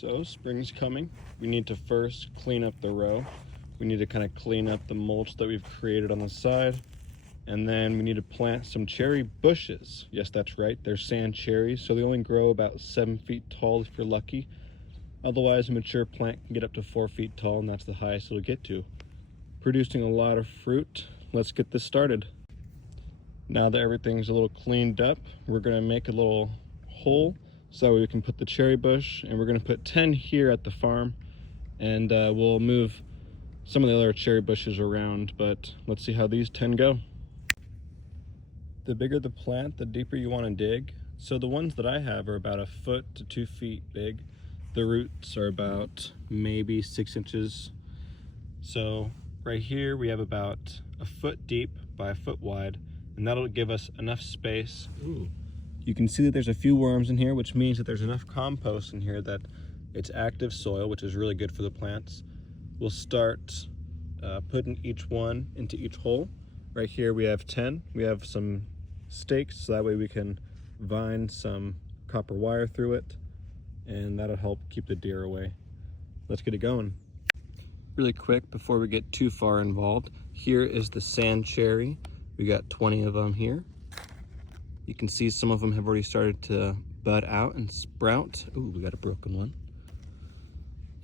So spring's coming. We need to first clean up the row. We need to kind of clean up the mulch that we've created on the side. And then we need to plant some cherry bushes. Yes, that's right, they're sand cherries, so they only grow about 7 feet tall if you're lucky. Otherwise, a mature plant can get up to 4 feet tall, and that's the highest it'll get to. Producing a lot of fruit. Let's get this started. Now that everything's a little cleaned up, we're gonna make a little hole so that way we can put the cherry bush, and we're gonna put 10 here at the farm, and we'll move some of the other cherry bushes around, but let's see how these 10 go. The bigger the plant, the deeper you want to dig. So the ones that I have are about 1 foot to 2 feet big. The roots are about maybe 6 inches. So right here we have about 1 foot deep by 1 foot wide, and that'll give us enough space. Ooh. You can see that there's a few worms in here, which means that there's enough compost in here that it's active soil, which is really good for the plants. We'll start putting each one into each hole. Right here we have 10. We have some stakes, so that way we can vine some copper wire through it, and that'll help keep the deer away. Let's get it going. Really quick before we get too far involved, here is the sand cherry. We got 20 of them here. You can see some of them have already started to bud out and sprout. Ooh, we got a broken one.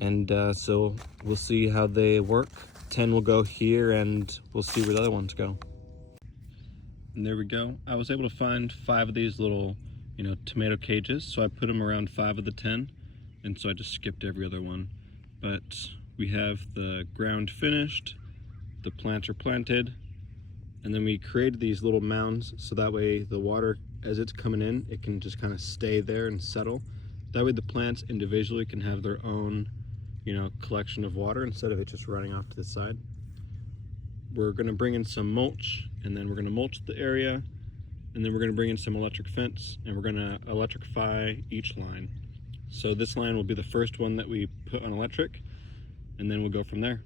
And so we'll see how they work. 10 will go here, and we'll see where the other ones go. And there we go. I was able to find 5 of these little, tomato cages, so I put them around 5 of the 10, and so I just skipped every other one. But we have the ground finished, the plants are planted, and then we created these little mounds so that way the water, as it's coming in, it can just kind of stay there and settle. That way the plants individually can have their own, collection of water instead of it just running off to the side. We're going to bring in some mulch, and then we're going to mulch the area, and then we're going to bring in some electric fence, and we're going to electrify each line. So this line will be the first one that we put on electric, and then we'll go from there.